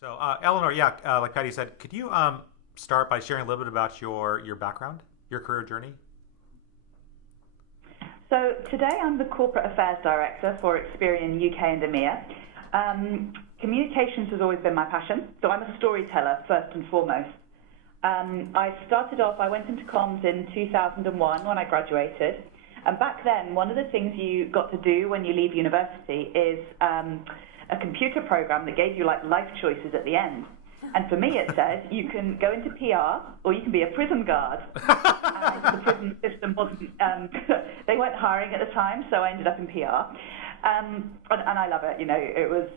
So, Eleanor, yeah, like Patty said, could you start by sharing a little bit about your background, your career journey? So today I'm the Corporate Affairs Director for Experian UK and EMEA. Communications has always been my passion, so I'm a storyteller first and foremost. I went into comms in 2001 when I graduated, and back then one of the things you got to do when you leave university is a computer program that gave you like life choices at the end. And for me, it said you can go into PR or you can be a prison guard. And the prison system wasn't, they weren't hiring at the time, so I ended up in PR. And I love it. You know, it was,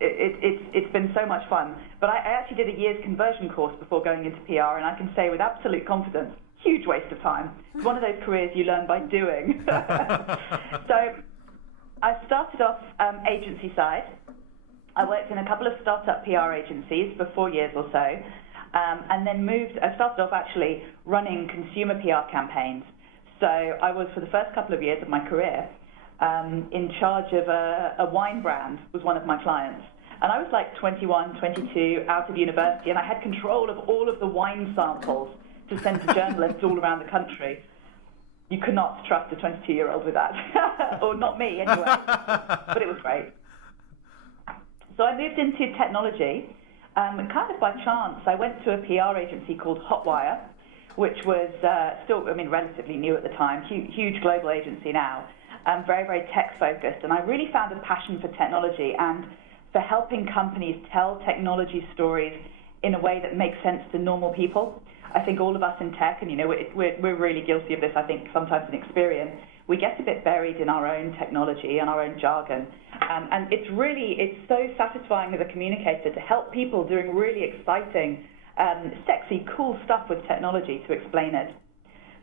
it's been so much fun. But I actually did a year's conversion course before going into PR, and I can say with absolute confidence, huge waste of time. It's one of those careers you learn by doing. So I started off agency side. I worked in a couple of startup PR agencies for 4 years or so, and then I started off actually running consumer PR campaigns. So I was, for the first couple of years of my career, in charge of a wine brand, was one of my clients. And I was like 21, 22, out of university, and I had control of all of the wine samples to send to journalists all around the country. You could not trust a 22-year-old with that, or not me anyway, but it was great. So I moved into technology, kind of by chance. I went to a PR agency called Hotwire, which was still, relatively new at the time, huge global agency now, very, very tech-focused. And I really found a passion for technology and for helping companies tell technology stories in a way that makes sense to normal people. I think all of us in tech, and we're really guilty of this, I think, sometimes in Experian, we get a bit buried in our own technology and our own jargon. And it's so satisfying as a communicator to help people doing really exciting, sexy, cool stuff with technology to explain it.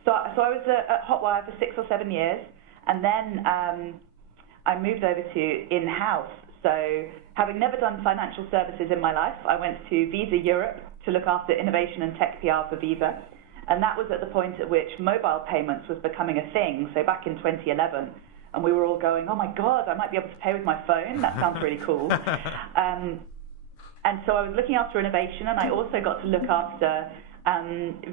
So I was at Hotwire for 6 or 7 years, and then I moved over to in-house. So having never done financial services in my life, I went to Visa Europe to look after innovation and tech PR for Visa. And that was at the point at which mobile payments was becoming a thing, so back in 2011. And we were all going, oh my God, I might be able to pay with my phone. That sounds really cool. And so I was looking after innovation, and I also got to look after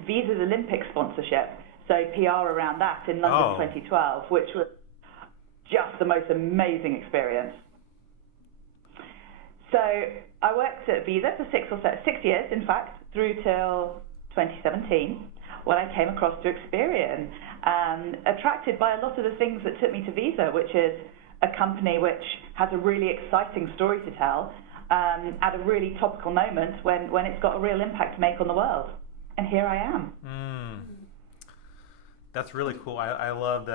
Visa's Olympic sponsorship, so PR around that in London 2012, which was just the most amazing experience. So I worked at Visa for 6 years, in fact, through till 2017, when I came across to Experian, attracted by a lot of the things that took me to Visa, which is a company which has a really exciting story to tell at a really topical moment when it's got a real impact to make on the world. And here I am. That's really cool. I love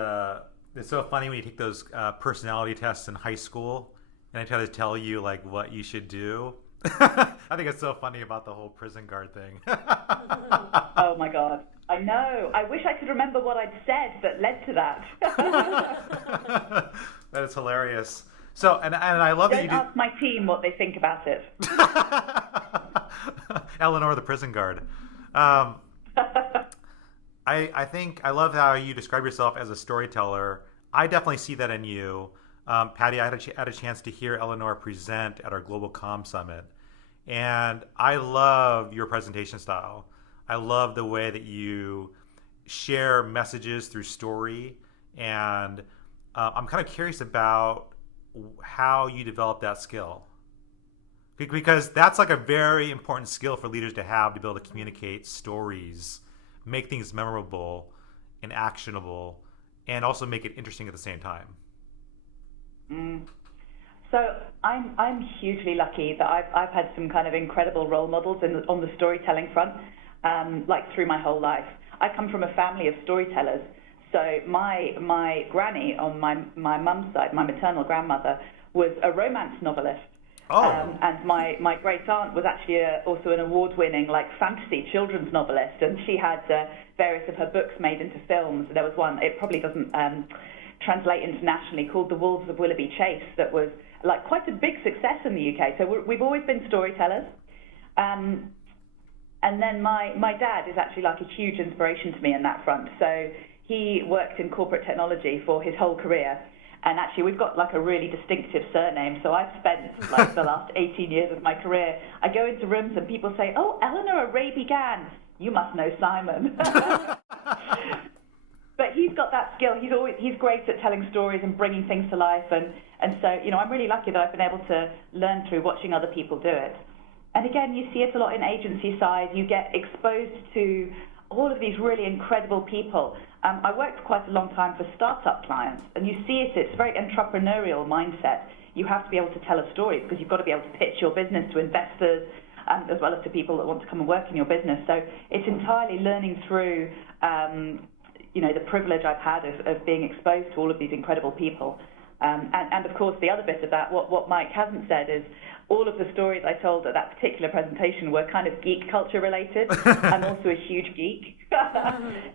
it's so funny when you take those personality tests in high school and I try to tell you like what you should do. I think it's so funny about the whole prison guard thing. Oh my God. I know. I wish I could remember what I'd said that led to that. That is hilarious. So, and I love that you Don't ask my team what they think about it. Eleanor, the prison guard. I think I love how you describe yourself as a storyteller. I definitely see that in you. Patty, I had a chance to hear Eleanor present at our Global Comm Summit, and I love your presentation style. I love the way that you share messages through story, and I'm kind of curious about how you develop that skill, because that's like a very important skill for leaders to have, to be able to communicate stories, make things memorable and actionable, and also make it interesting at the same time. So I'm hugely lucky that I've had some kind of incredible role models on the storytelling front, like through my whole life. I come from a family of storytellers. So my granny on my mum's side, my maternal grandmother, was a romance novelist. And my great aunt was actually also an award-winning like fantasy children's novelist, and she had various of her books made into films. There was one, it probably doesn't translate internationally, called The Wolves of Willoughby Chase, that was like quite a big success in the UK. So we've always been storytellers. And then my dad is actually like a huge inspiration to me in that front. So he worked in corporate technology for his whole career. And actually, we've got like a really distinctive surname. So I've spent like the last 18 years of my career. I go into rooms and people say, "Oh, Eleanor, Orebi Gann. You must know Simon." But he's got that skill. He's great at telling stories and bringing things to life. And so, I'm really lucky that I've been able to learn through watching other people do it. And again, you see it a lot in agency side. You get exposed to all of these really incredible people. I worked for quite a long time for startup clients, and you see it's a very entrepreneurial mindset. You have to be able to tell a story because you've got to be able to pitch your business to investors as well as to people that want to come and work in your business. So it's entirely learning through the privilege I've had of being exposed to all of these incredible people. And of course, the other bit of that, what Mike hasn't said is all of the stories I told at that particular presentation were kind of geek culture related. I'm also a huge geek.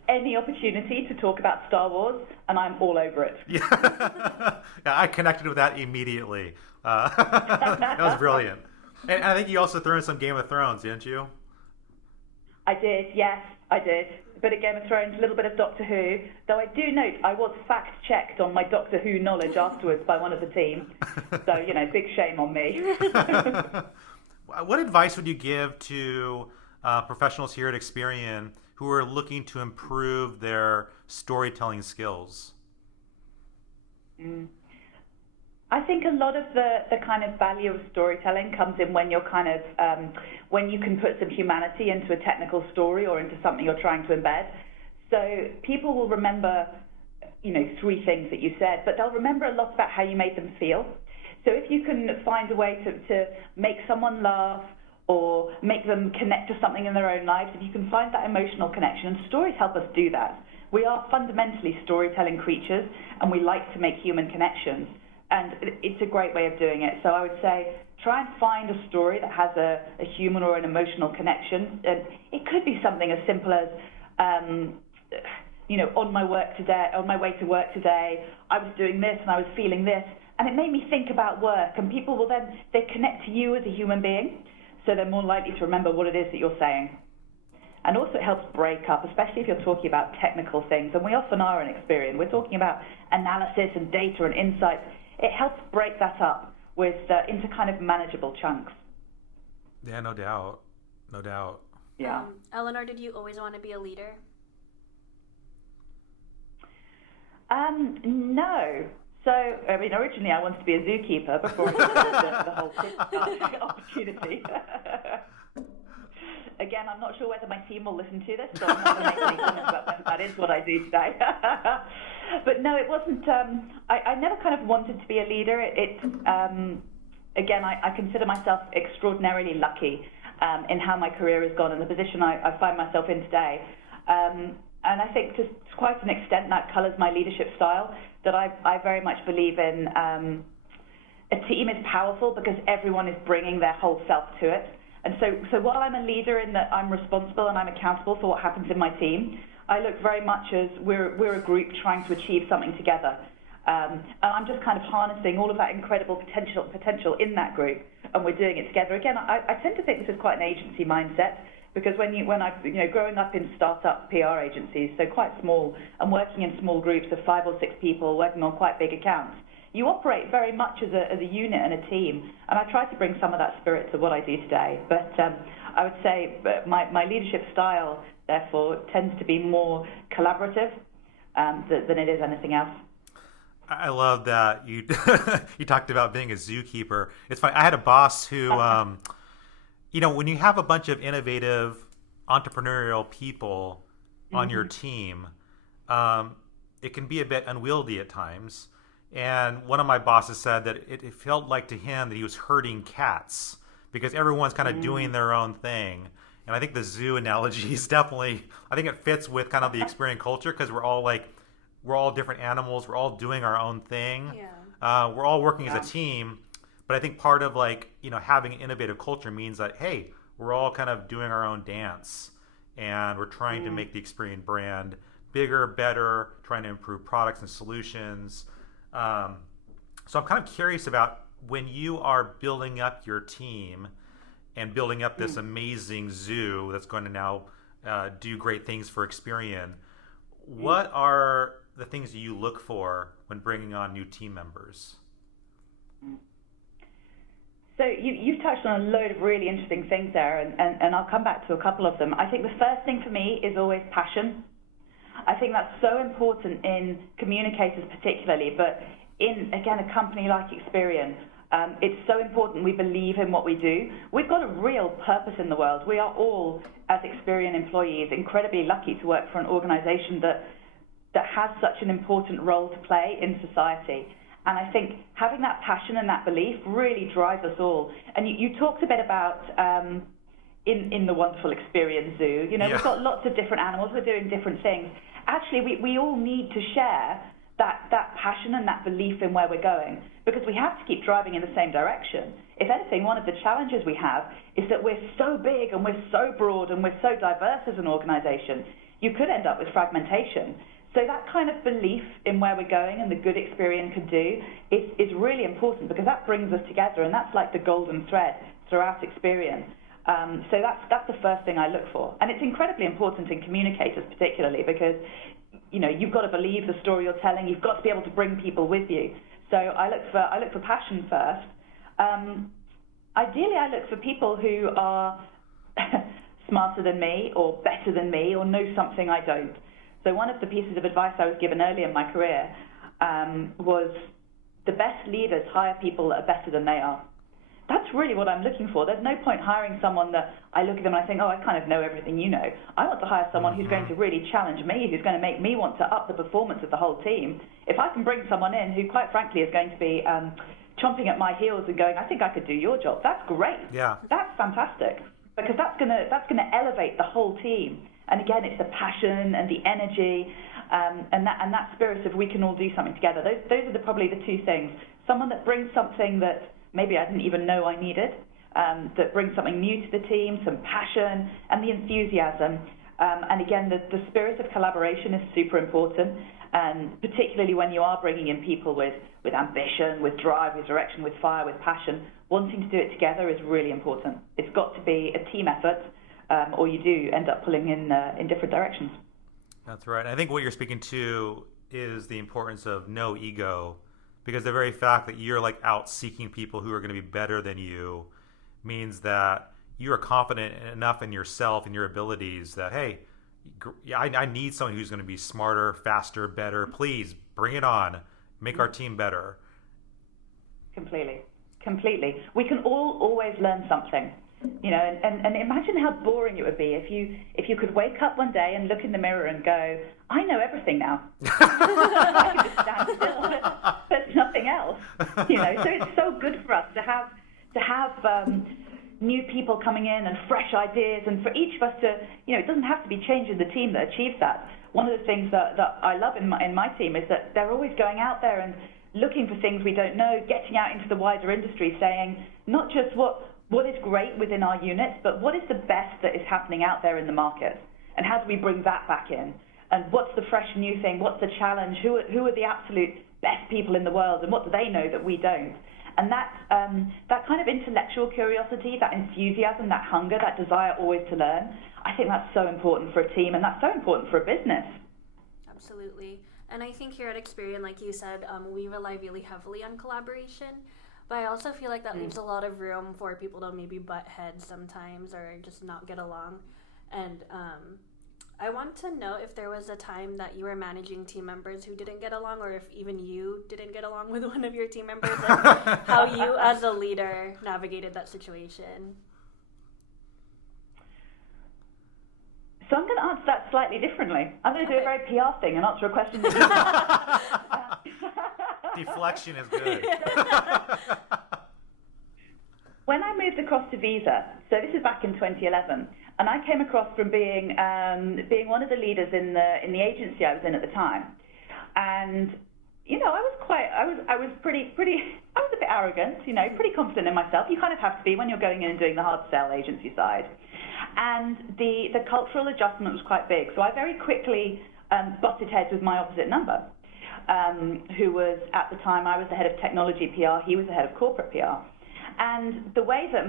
Any opportunity to talk about Star Wars, and I'm all over it. Yeah, I connected with that immediately. That was brilliant. And I think you also threw in some Game of Thrones, didn't you? I did, yes, I did. A bit of Game of Thrones, a little bit of Doctor Who. Though I do note I was fact-checked on my Doctor Who knowledge afterwards by one of the team. So, big shame on me. What advice would you give to professionals here at Experian who are looking to improve their storytelling skills? I think a lot of the kind of value of storytelling comes in when you're kind of, when you can put some humanity into a technical story or into something you're trying to embed. So people will remember, 3 things that you said, but they'll remember a lot about how you made them feel. So if you can find a way to make someone laugh or make them connect to something in their own lives, if you can find that emotional connection, and stories help us do that. We are fundamentally storytelling creatures, and we like to make human connections. And it's a great way of doing it. So I would say try and find a story that has a human or an emotional connection. And it could be something as simple as, on my way to work today, I was doing this and I was feeling this, and it made me think about work. And people will then, they connect to you as a human being, so they're more likely to remember what it is that you're saying. And also it helps break up, especially if you're talking about technical things. And we often are in Experian. We're talking about analysis and data and insights. It helps break that up into kind of manageable chunks. Yeah, no doubt. No doubt. Yeah. Eleanor, did you always want to be a leader? No. So, originally I wanted to be a zookeeper before I the whole opportunity. Again, I'm not sure whether my team will listen to this, so I'm not going to make any comments about whether that is what I do today. But no, it wasn't. I never kind of wanted to be a leader. Again, I consider myself extraordinarily lucky in how my career has gone and the position I find myself in today. And I think to quite an extent that colours my leadership style, that I very much believe in a team is powerful because everyone is bringing their whole self to it. And so while I'm a leader in that I'm responsible and I'm accountable for what happens in my team, I look very much as we're a group trying to achieve something together. And I'm just kind of harnessing all of that incredible potential in that group, and we're doing it together. Again, I tend to think this is quite an agency mindset, because when I growing up in startup PR agencies, so quite small, and working in small groups of 5 or 6 people working on quite big accounts, you operate very much as a unit and a team, and I try to bring some of that spirit to what I do today. But I would say my leadership style, therefore, tends to be more collaborative than it is anything else. I love that you you talked about being a zookeeper. It's funny. I had a boss who, when you have a bunch of innovative, entrepreneurial people on your team, it can be a bit unwieldy at times. And one of my bosses said that it felt like to him that he was herding cats because everyone's kind of doing their own thing. And I think the zoo analogy is definitely, I think it fits with kind of the Experian culture, because we're all different animals. We're all doing our own thing. Yeah. We're all working as a team. But I think part of having an innovative culture means that, hey, we're all kind of doing our own dance, and we're trying to make the Experian brand bigger, better, trying to improve products and solutions. So I'm kind of curious about when you are building up your team and building up this amazing zoo that's going to now do great things for Experian. What are the things you look for when bringing on new team members? So you've touched on a load of really interesting things there, and I'll come back to a couple of them. I think the first thing for me is always passion. I think that's so important in communicators particularly, but in, again, a company like Experian, it's so important we believe in what we do. We've got a real purpose in the world. We are all, as Experian employees, incredibly lucky to work for an organization that has such an important role to play in society. And I think having that passion and that belief really drives us all. And you talked a bit about in the wonderful Experian Zoo, you know, We've got lots of different animals, we're doing different things. Actually, we all need to share that passion and that belief in where we're going, because we have to keep driving in the same direction. If anything, one of the challenges we have is that we're so big and we're so broad and we're so diverse as an organization, you could end up with fragmentation. So that kind of belief in where we're going and the good Experian could do is really important, because that brings us together, and that's like the golden thread throughout Experian. So that's the first thing I look for. And it's incredibly important in communicators particularly, because you know, you've got to believe the story you're telling, you've got to be able to bring people with you. So I look for passion first. Ideally, I look for people who are smarter than me or better than me or know something I don't. So one of the pieces of advice I was given early in my career was the best leaders hire people that are better than they are. That's really what I'm looking for. There's no point hiring someone that I look at them and I think, oh, I kind of know everything you know. I want to hire someone who's going to really challenge me, who's going to make me want to up the performance of the whole team. If I can bring someone in who, quite frankly, is going to be chomping at my heels and going, I think I could do your job, that's great. Yeah. That's fantastic, because that's gonna elevate the whole team. And again, it's the passion and the energy and that spirit of we can all do something together. Those are probably the two things. Someone that brings something that maybe I didn't even know I needed, that brings something new to the team, some passion and the enthusiasm. And again, the spirit of collaboration is super important, and particularly when you are bringing in people with ambition, with drive, with direction, with fire, with passion, wanting to do it together is really important. It's got to be a team effort, or you do end up pulling in different directions. That's right. I think what you're speaking to is the importance of no ego, because the very fact that you're like out seeking people who are going to be better than you means that you are confident enough in yourself and your abilities that, hey, I need someone who's going to be smarter, faster, better. Please bring it on. Make our team better. Completely. We can all always learn something. You know, and imagine how boring it would be if you could wake up one day and look in the mirror and go, I know everything now. I can just stand still. There's nothing else. You know, so it's so good for us to have new people coming in and fresh ideas, and for each of us to, you know, it doesn't have to be change in the team that achieves that. One of the things that I love in my team is that they're always going out there and looking for things we don't know, getting out into the wider industry, saying not just what is great within our units, but what is the best that is happening out there in the market, and how do we bring that back in? And what's the fresh new thing? What's the challenge? Who are the absolute best people in the world, and what do they know that we don't? And that kind of intellectual curiosity, that enthusiasm, that hunger, that desire always to learn, I think that's so important for a team, and that's so important for a business. Absolutely. And I think here at Experian, like you said, we rely really heavily on collaboration. But I also feel like that leaves a lot of room for people to maybe butt heads sometimes or just not get along. And I want to know if there was a time that you were managing team members who didn't get along, or if even you didn't get along with one of your team members, and how you as a leader navigated that situation. So I'm going to answer that slightly differently. I'm going to do a very PR thing and answer a question that Deflection is good. When I moved across to Visa, so this is back in 2011, and I came across from being one of the leaders in the agency I was in at the time, and you know, I was a bit arrogant, you know, pretty confident in myself. You kind of have to be when you're going in and doing the hard sell agency side, and the cultural adjustment was quite big. So I very quickly butted heads with my opposite number, who was, at the time, I was the head of technology PR, he was the head of corporate PR. And the way that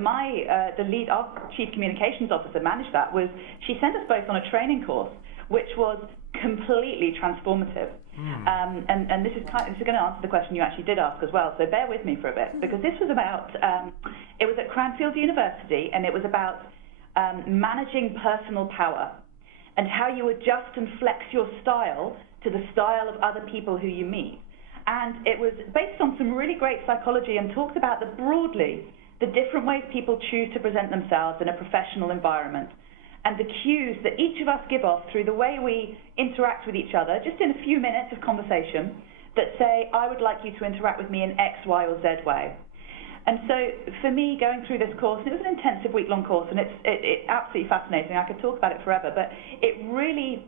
our chief communications officer managed that was she sent us both on a training course, which was completely transformative. And this is going to answer the question you actually did ask as well, so bear with me for a bit, because this was about, it was at Cranfield University, and it was about managing personal power and how you adjust and flex your style to the style of other people who you meet. And it was based on some really great psychology and talked about broadly the different ways people choose to present themselves in a professional environment, and the cues that each of us give off through the way we interact with each other, just in a few minutes of conversation, that say, I would like you to interact with me in X, Y, or Z way. And so for me, going through this course, it was an intensive week-long course, and it's absolutely fascinating. I could talk about it forever, but it really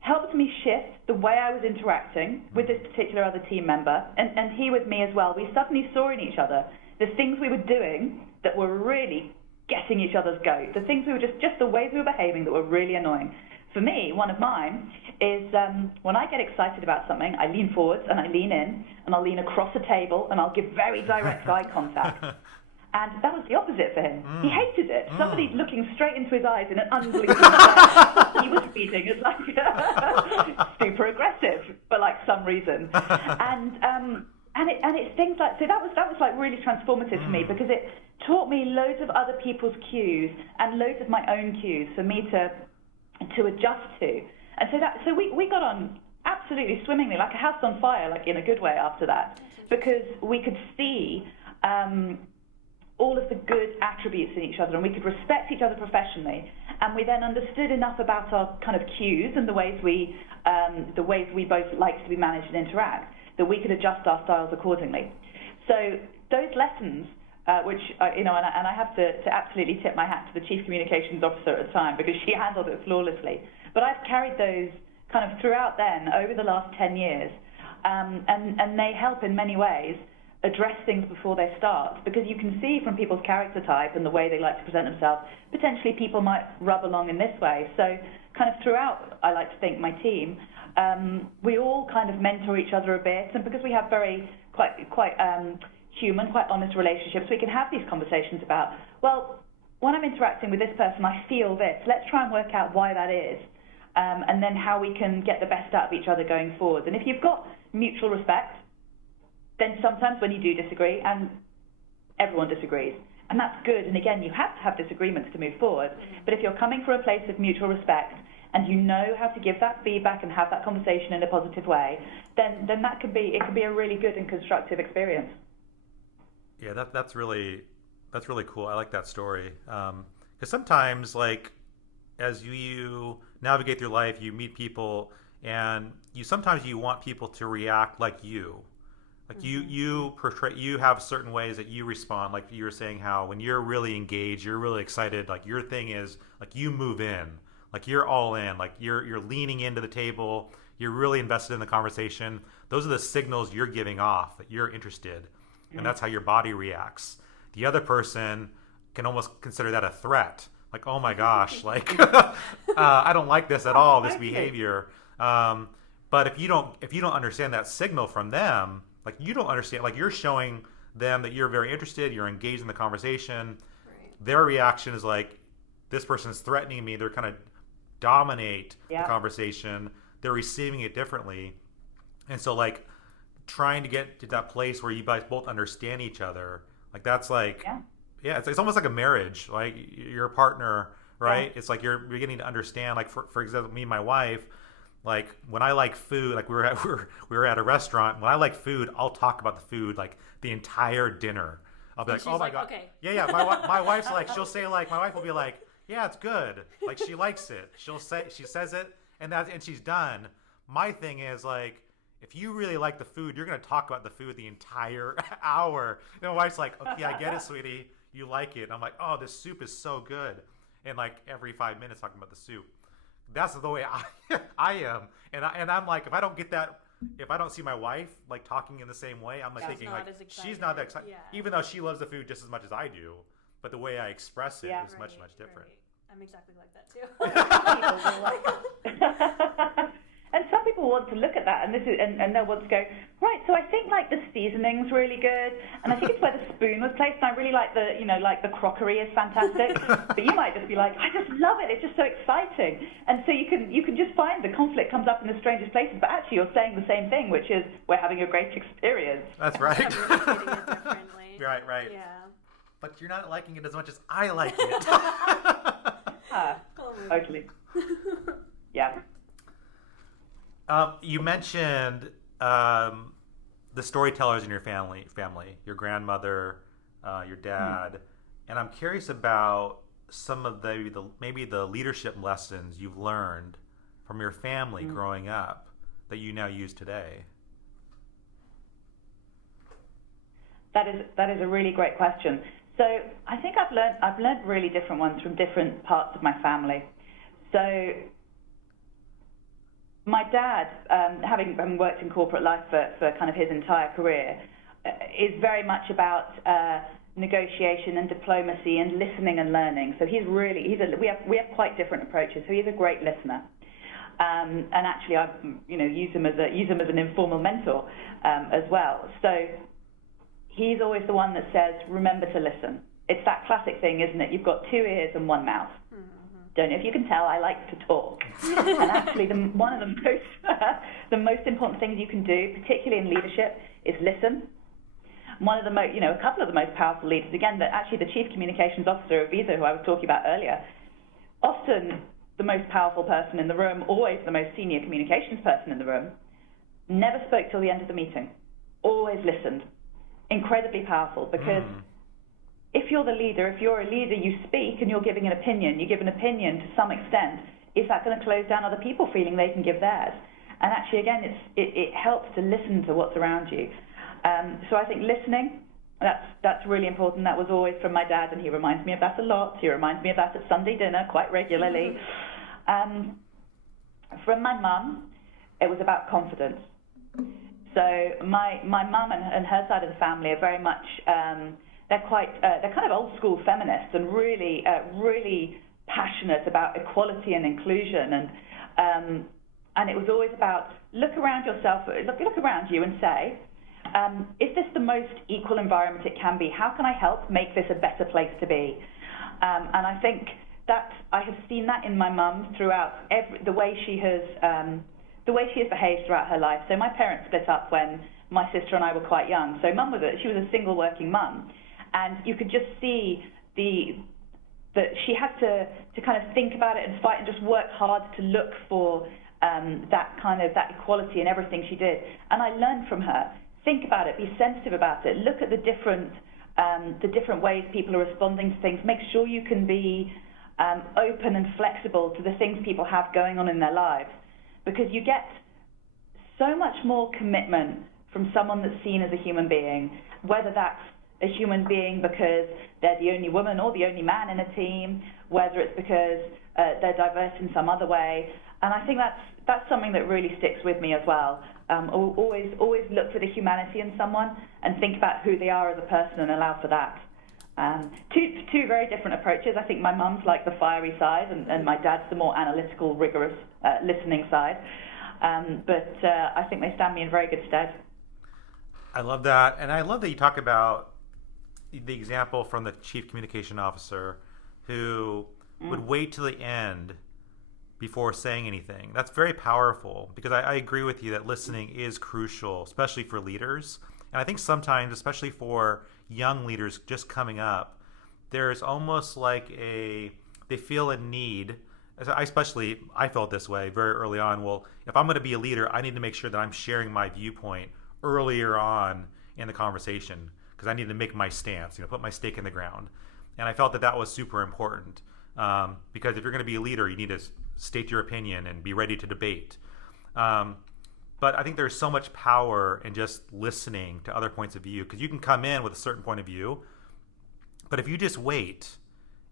helped me shift the way I was interacting with this particular other team member, and he with me as well. We suddenly saw in each other the things we were doing that were really getting each other's goat, the things we were just the ways we were behaving that were really annoying. For me, one of mine is when I get excited about something, I lean forwards and I lean in, and I'll lean across a table and I'll give very direct eye contact. And that was the opposite for him. He hated it. Somebody looking straight into his eyes in an unblinking way. He was reading as like super aggressive for like some reason. And it's things like, so that was like really transformative for me, because it taught me loads of other people's cues and loads of my own cues for me to adjust to. And so we got on absolutely swimmingly, like a house on fire, like in a good way after that, because we could see all of the good attributes in each other, and we could respect each other professionally, and we then understood enough about our kind of cues and the ways we both like to be managed and interact, that we could adjust our styles accordingly. So those lessons, which and I have to absolutely tip my hat to the Chief Communications Officer at the time, because she handled it flawlessly. But I've carried those kind of throughout then over the last 10 years, and they help in many ways address things before they start, because you can see from people's character type and the way they like to present themselves, potentially people might rub along in this way. So kind of throughout, I like to think, my team, we all kind of mentor each other a bit, and because we have quite human, quite honest relationships, we can have these conversations about, well, when I'm interacting with this person, I feel this. Let's try and work out why that is, and then how we can get the best out of each other going forward. And if you've got mutual respect, then sometimes when you do disagree, and everyone disagrees, and that's good, and again, you have to have disagreements to move forward, but if you're coming from a place of mutual respect, and you know how to give that feedback and have that conversation in a positive way, then it can be a really good and constructive experience. Yeah, that's really cool. I like that story, because sometimes, like, as you navigate through life, you meet people, and sometimes you want people to react like you. Like you have certain ways that you respond. Like you were saying, how when you're really engaged, you're really excited. Like your thing is like you move in, like you're all in, like you're leaning into the table. You're really invested in the conversation. Those are the signals you're giving off that you're interested, and that's how your body reacts. The other person can almost consider that a threat. Like, oh my gosh, like I don't like this at all, this behavior. But if you don't understand that signal from them, like you don't understand, like you're showing them that you're very interested, you're engaged in the conversation. Right. Their reaction is like, this person is threatening me. They're kind of dominate the conversation. They're receiving it differently. And so like trying to get to that place where you guys both understand each other, like that's like, it's almost like a marriage. Like your partner, right? Yeah. It's like you're beginning to understand, like for example, me and my wife, like when I like food, like we were at a restaurant. When I like food, I'll talk about the food like the entire dinner. I'll be like, oh my God. Okay. Yeah. My wife's like, she'll say like, my wife will be like, yeah, it's good. Like she likes it. She says it, and she's done. My thing is like, if you really like the food, you're gonna talk about the food the entire hour. And my wife's like, okay, I get it, sweetie. You like it. And I'm like, oh, this soup is so good. And like every 5 minutes talking about the soup. That's the way I am, and I'm like, if I don't get that, if I don't see my wife like talking in the same way, I'm like thinking like she's not that excited, even though she loves the food just as much as I do, but the way I express it is much different. Right. I'm exactly like that too. And some people want to look at that and they'll want to go, right, so I think like the seasoning's really good, and I think it's where the spoon was placed, and I really like the crockery is fantastic. But you might just be like, I just love it. It's just so exciting. And so you can just find the conflict comes up in the strangest places, but actually you're saying the same thing, which is we're having a great experience. That's right. Communicating it differently. Right. Yeah. But you're not liking it as much as I like it. Totally. Yeah. You mentioned the storytellers in your family, your grandmother, your dad, and I'm curious about some of maybe the leadership lessons you've learned from your family growing up that you now use today. That is a really great question. So I think I've learned really different ones from different parts of my family. So my dad, having worked in corporate life for kind of his entire career, is very much about negotiation and diplomacy and listening and learning. So we have quite different approaches. So he's a great listener, and actually I use him as an informal mentor as well. So he's always the one that says, remember to listen. It's that classic thing, isn't it? You've got 2 ears and 1 mouth. Don't know if you can tell, I like to talk. And actually, one of the most important things you can do, particularly in leadership, is listen. A couple of the most powerful leaders, again, the Chief Communications Officer of Visa, who I was talking about earlier, often the most powerful person in the room, always the most senior communications person in the room, never spoke till the end of the meeting, always listened. Incredibly powerful, because if you're a leader, you speak and you're giving an opinion. You give an opinion to some extent. Is that going to close down other people feeling they can give theirs? And actually, again, it helps to listen to what's around you. So I think listening, that's really important. That was always from my dad, and he reminds me of that a lot. He reminds me of that at Sunday dinner quite regularly. From my mum, it was about confidence. So my mum and her side of the family are very much they're kind of old school feminists and really passionate about equality and inclusion, and it was always about look around you and say, is this the most equal environment it can be? How can I help make this a better place to be? And I think that I have seen that in my mum throughout the way she has behaved throughout her life. So my parents split up when my sister and I were quite young. So mum was a single working mum, and you could just see that she had to kind of think about it and fight and just work hard to look for that equality in everything she did. And I learned from her. Think about it. Be sensitive about it. Look at the different ways people are responding to things. Make sure you can be open and flexible to the things people have going on in their lives, because you get so much more commitment from someone that's seen as a human being, whether that's a human being because they're the only woman or the only man in a team, whether it's because they're diverse in some other way. And I think that's something that really sticks with me as well. Always look for the humanity in someone and think about who they are as a person and allow for that. Two very different approaches. I think my mum's like the fiery side, and my dad's the more analytical, rigorous, listening side. But I think they stand me in very good stead. I love that. And I love that you talk about the example from the Chief Communication Officer who would wait till the end before saying anything. That's very powerful, because I agree with you that listening is crucial, especially for leaders. And I think sometimes, especially for young leaders just coming up, there's almost like they feel a need. I felt this way very early on. Well, if I'm going to be a leader, I need to make sure that I'm sharing my viewpoint earlier on in the conversation, because I need to make my stance, put my stake in the ground. And I felt that was super important, because if you're going to be a leader, you need to state your opinion and be ready to debate. But I think there's so much power in just listening to other points of view, because you can come in with a certain point of view, but if you just wait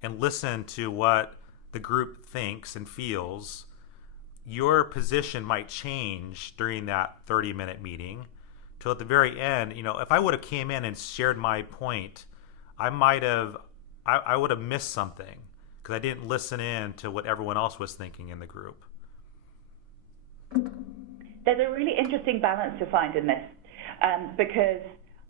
and listen to what the group thinks and feels, your position might change during that 30-minute meeting till at the very end. If I would have came in and shared my point, I would have missed something, because I didn't listen in to what everyone else was thinking in the group. There's a really interesting balance to find in this, because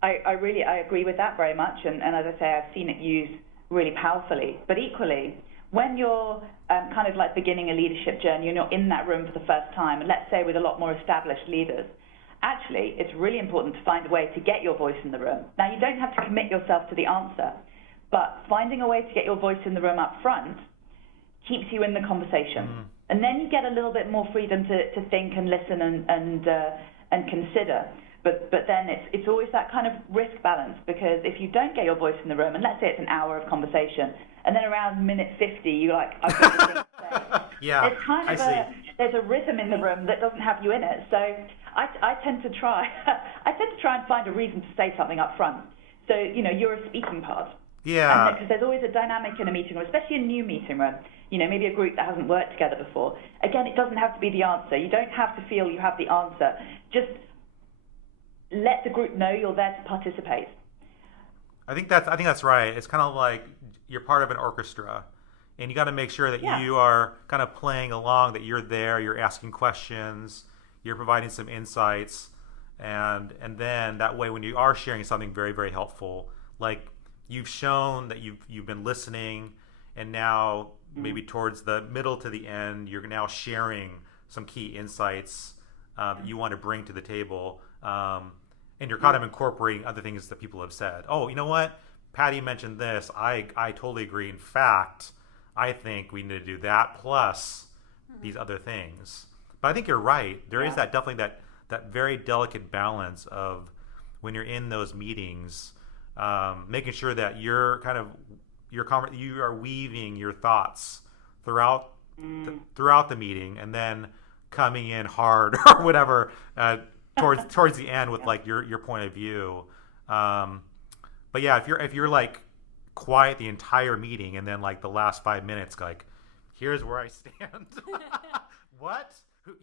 I agree with that very much, and as I say, I've seen it used really powerfully. But equally, when you're kind of like beginning a leadership journey, you're not in that room for the first time, and let's say with a lot more established leaders, actually, it's really important to find a way to get your voice in the room. Now, you don't have to commit yourself to the answer, but finding a way to get your voice in the room up front keeps you in the conversation. Mm. And then you get a little bit more freedom to think and listen and consider. But then it's always that kind of risk balance, because if you don't get your voice in the room, and let's say it's an hour of conversation, and then around minute 50, you're like, I've got the thing to say. Yeah, there's kind of there's a rhythm in the room that doesn't have you in it. So I tend to try and find a reason to say something up front. So, you're a speaking part. Yeah. Because there's always a dynamic in a meeting room, especially a new meeting room. Maybe a group that hasn't worked together before. Again, it doesn't have to be the answer. You don't have to feel you have the answer. Just let the group know you're there to participate. I think that's right. It's kind of like you're part of an orchestra, and you got to make sure that you are kind of playing along, that you're there, you're asking questions, you're providing some insights, and then that way when you are sharing something very, very helpful, like you've shown that you've been listening, and now maybe towards the middle to the end, you're now sharing some key insights that you want to bring to the table. And you're kind of incorporating other things that people have said. Oh, you know what? Patty mentioned this. I totally agree. In fact, I think we need to do that plus these other things. But I think you're right. There is definitely that very delicate balance of when you're in those meetings, making sure that you're kind of you are weaving your thoughts throughout the meeting, and then coming in hard or whatever towards the end with like your point of view. But yeah, if you're like quiet the entire meeting, and then like the last 5 minutes, like, here's where I stand. What?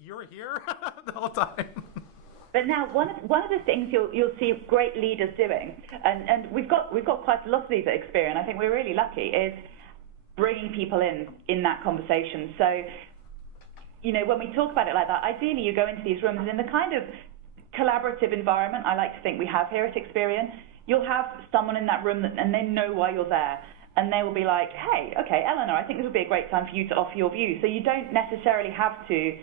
You were here the whole time? But now, one of the things you'll see great leaders doing, and we've got quite a lot of these at Experian. I think we're really lucky, is bringing people in that conversation. So, when we talk about it like that, ideally you go into these rooms, and in the kind of collaborative environment I like to think we have here at Experian, you'll have someone in that room and they know why you're there, and they will be like, hey, okay, Eleanor, I think this would be a great time for you to offer your view. So you don't necessarily have to,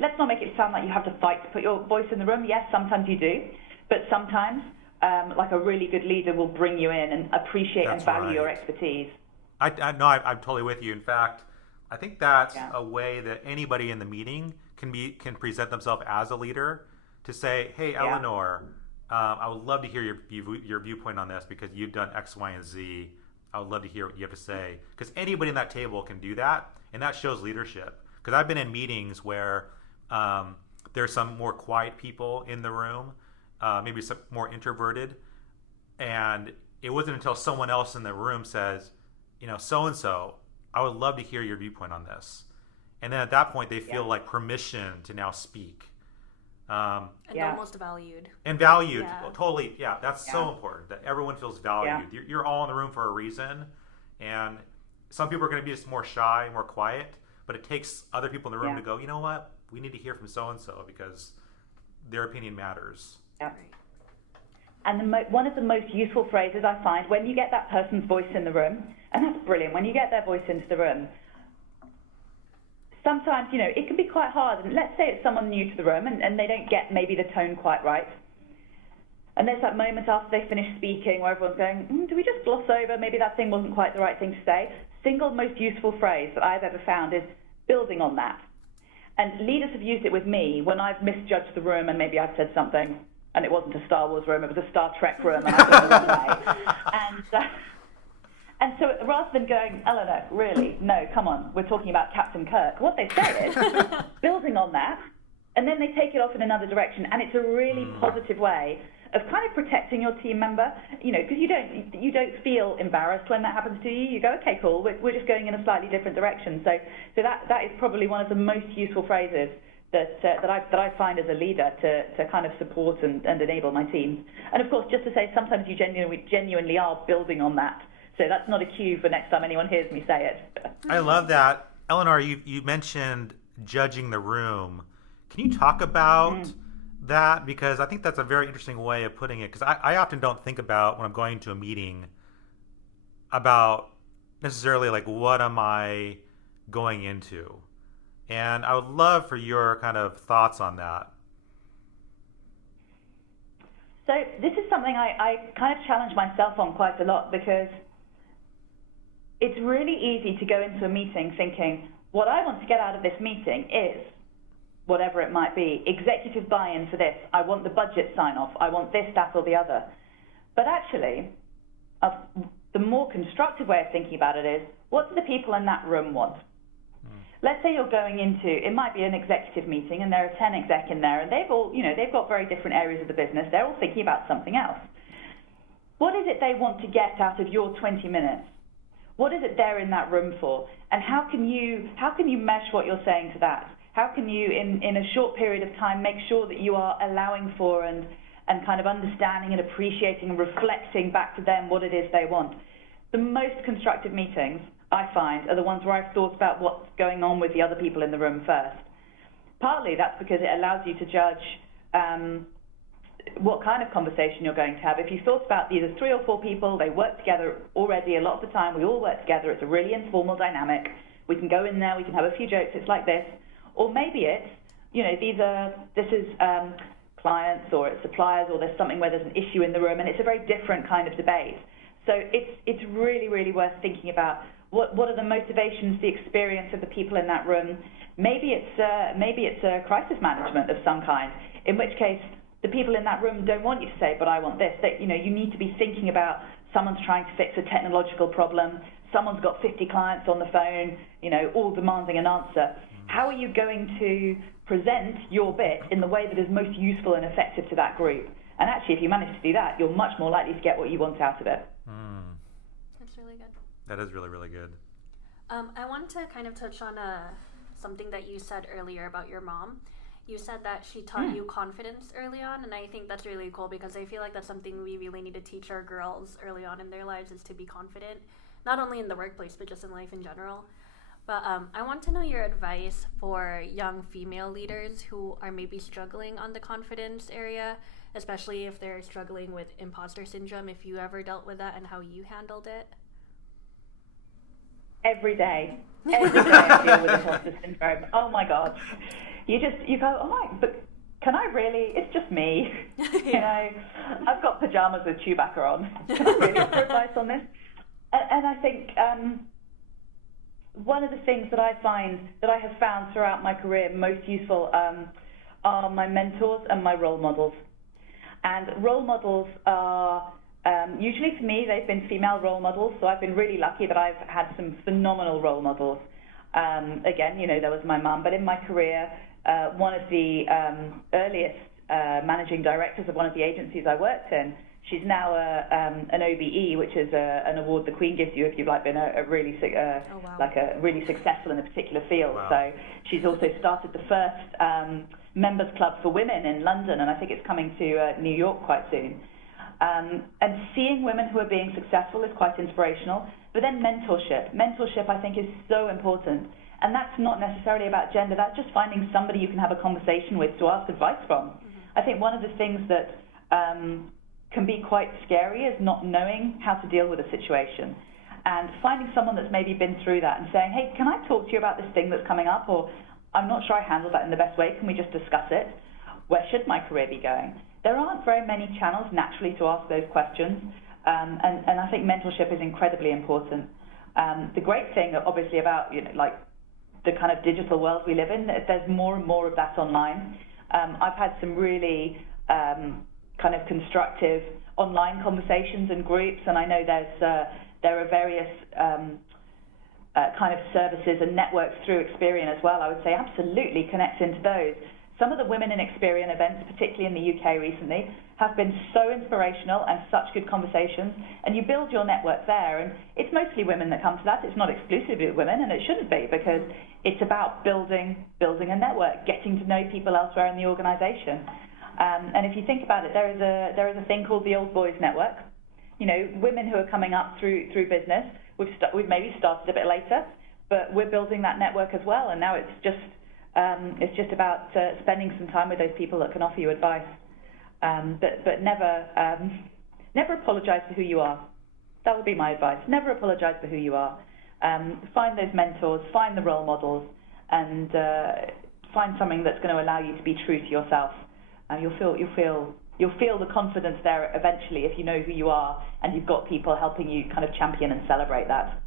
let's not make it sound like you have to fight to put your voice in the room. Yes, sometimes you do, but sometimes like a really good leader will bring you in and appreciate and value your expertise. I'm totally with you. In fact, I think that's a way that anybody in the meeting can present themselves as a leader, to say, hey, Eleanor, I would love to hear your viewpoint on this, because you've done X, Y, and Z. I would love to hear what you have to say. Because anybody in that table can do that, and that shows leadership. Because I've been in meetings where there's some more quiet people in the room, maybe some more introverted, and it wasn't until someone else in the room says, so-and-so, I would love to hear your viewpoint on this. And then at that point, they feel like permission to now speak. And almost valued. And valued, totally. Yeah, that's so important, that everyone feels valued. You're all in the room for a reason, and some people are going to be just more shy, more quiet, but it takes other people in the room to go, you know what, we need to hear from so-and-so, because their opinion matters. Yeah. And one of the most useful phrases I find when you get that person's voice in the room, and that's brilliant, when you get their voice into the room, sometimes, it can be quite hard. And let's say it's someone new to the room and they don't get maybe the tone quite right. And there's that moment after they finish speaking where everyone's going, do we just gloss over? Maybe that thing wasn't quite the right thing to say. Single most useful phrase that I've ever found is building on that. And leaders have used it with me when I've misjudged the room, and maybe I've said something and it wasn't a Star Wars room, it was a Star Trek room, and I've gone the wrong way. And so rather than going, Eleanor, really, no, come on, we're talking about Captain Kirk, what they say is building on that, and then they take it off in another direction. And it's a really positive way of kind of protecting your team member, because you don't feel embarrassed when that happens to you. You go, okay, cool, we're just going in a slightly different direction. So that is probably one of the most useful phrases that I find as a leader to kind of support and enable my teams. And of course, just to say, sometimes you genuinely are building on that. So that's not a cue for next time anyone hears me say it. I love that. Eleanor, you mentioned judging the room. Can you talk about that? Because I think that's a very interesting way of putting it. Because I often don't think about when I'm going to a meeting about necessarily like what am I going into, and I would love for your kind of thoughts on that. So this is something I kind of challenge myself on quite a lot, because it's really easy to go into a meeting thinking, what I want to get out of this meeting is whatever it might be, executive buy-in for this, I want the budget sign-off, I want this, that, or the other. But actually, the more constructive way of thinking about it is, what do the people in that room want? Let's say you're going into, it might be an executive meeting and there are 10 exec in there, and they've all, they've got very different areas of the business. They're all thinking about something else. What is it they want to get out of your 20 minutes? What is it they're in that room for? And how can you mesh what you're saying to that? How can you, in a short period of time, make sure that you are allowing for and kind of understanding and appreciating and reflecting back to them what it is they want? The most constructive meetings, I find, are the ones where I've thought about what's going on with the other people in the room first. Partly that's because it allows you to judge what kind of conversation you're going to have. If you thought about either 3 or 4 people, they work together already a lot of the time, we all work together, it's a really informal dynamic, we can go in there, we can have a few jokes, it's like this. Or maybe it's, this is clients or it's suppliers, or there's something where there's an issue in the room, and it's a very different kind of debate. So it's really, really worth thinking about what are the motivations, the experience of the people in that room. Maybe it's a crisis management of some kind, in which case the people in that room don't want you to say, but I want this. That, you need to be thinking about someone's trying to fix a technological problem, someone's got 50 clients on the phone, all demanding an answer. How are you going to present your bit in the way that is most useful and effective to that group? And actually, if you manage to do that, you're much more likely to get what you want out of it. That's really good. That is really, really good. I want to kind of touch on something that you said earlier about your mom. You said that she taught you confidence early on, and I think that's really cool, because I feel like that's something we really need to teach our girls early on in their lives, is to be confident, not only in the workplace, but just in life in general. But I want to know your advice for young female leaders who are maybe struggling on the confidence area, especially if they're struggling with imposter syndrome, if you ever dealt with that and how you handled it. Every day I deal with imposter syndrome. Oh my God. You go, oh my, but can I really? It's just me. I've got pajamas with Chewbacca on. Can I really offer advice on this? And I think one of the things that I have found throughout my career most useful are my mentors and my role models. And role models are, usually for me, they've been female role models, so I've been really lucky that I've had some phenomenal role models. Again, there was my mum, but in my career, one of the earliest managing directors of one of the agencies I worked in, she's now an OBE, which is an award the Queen gives you if you've been a really successful in a particular field. Wow. So she's also started the first members club for women in London, and I think it's coming to New York quite soon. And seeing women who are being successful is quite inspirational. But then mentorship I think is so important. And that's not necessarily about gender, that's just finding somebody you can have a conversation with to ask advice from. I think one of the things that can be quite scary is not knowing how to deal with a situation. And finding someone that's maybe been through that and saying, hey, can I talk to you about this thing that's coming up? Or I'm not sure I handled that in the best way, can we just discuss it? Where should my career be going? There aren't very many channels naturally to ask those questions. And I think mentorship is incredibly important. The great thing, obviously, about the kind of digital world we live in, there's more and more of that online. I've had some really kind of constructive online conversations and groups, and I know there are various kind of services and networks through Experian as well. I would say absolutely connect into those. Some of the women in Experian events, particularly in the UK recently, have been so inspirational and such good conversations, and you build your network there, and it's mostly women that come to that. It's not exclusively women, and it shouldn't be, because it's about building a network, getting to know people elsewhere in the organisation. And if you think about it, there is a thing called the Old Boys Network. Women who are coming up through business. We've maybe started a bit later, but we're building that network as well, and now it's just It's just about spending some time with those people that can offer you advice. But never apologize for who you are. That would be my advice. Never apologize for who you are. Find those mentors, find the role models, and find something that's going to allow you to be true to yourself. You'll feel the confidence there eventually if you know who you are and you've got people helping you kind of champion and celebrate that.